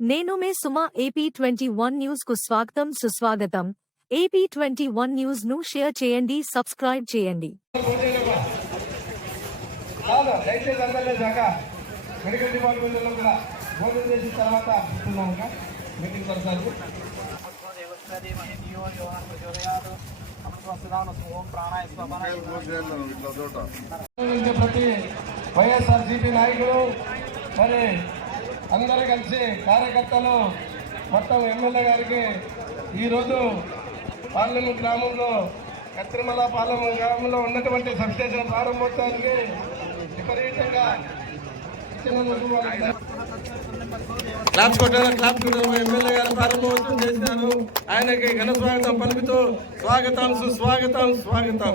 నేను మే Suma AP twenty one న్యూస్కు స్వాగతం సుస్వాగతం. ఏపీ ట్వంటీ వన్ న్యూస్ను షేర్ చేయండి సబ్స్క్రైబ్ చేయండి. ప్రతి వైఎస్ఆర్ సిపి నాయకులు మరి అందరూ కలిసి కార్యకర్తలు మొత్తం ఎమ్మెల్యే గారికి ఈరోజు పార్లమెంట్ గ్రామంలో కత్తిరిమల పార్లమెంట్ గ్రామంలో ఉన్నటువంటి సబ్స్టేషన్ ప్రారంభోత్సవానికి విపరీతంగా క్లాప్స్ కొట్టారు క్లాప్స్ కొట్టారు ఎమ్మెల్యే గారు ప్రారంభోత్సవం చేసినారు ఆయనకి ఘన స్వాగతం పలుకుతూ స్వాగతం సుస్వాగతం స్వాగతం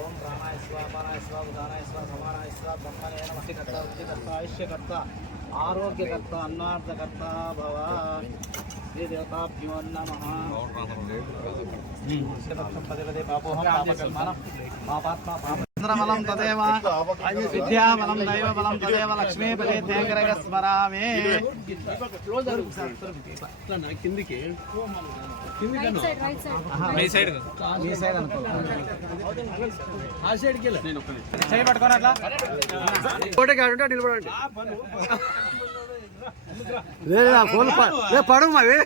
ఓం ప్రాణాయ స్వ అపానాయ స్వ ఉదానాయ స్వ సమానాయ స్వ బ్రహ్మణే నమస్కర్త వృత్తికర్త ఆయుష్యకర్త ఆరోగ్యకర్త అన్నార్థకర్త భవ శ్రీ దేవతాభ్యో నమ పదే పదే పాపోహం పాపకర్మాణం పాపాత్మ పాప చంద్రబలం తదేవ. విద్యాబలం దైవబలం తదేవ. లక్ష్మీపదే తేంగరగ స్మరామే. మీ సైడ్ అనుకో చేయి పట్టుకోండి అట్లా. ఫోన్ పడవు మాది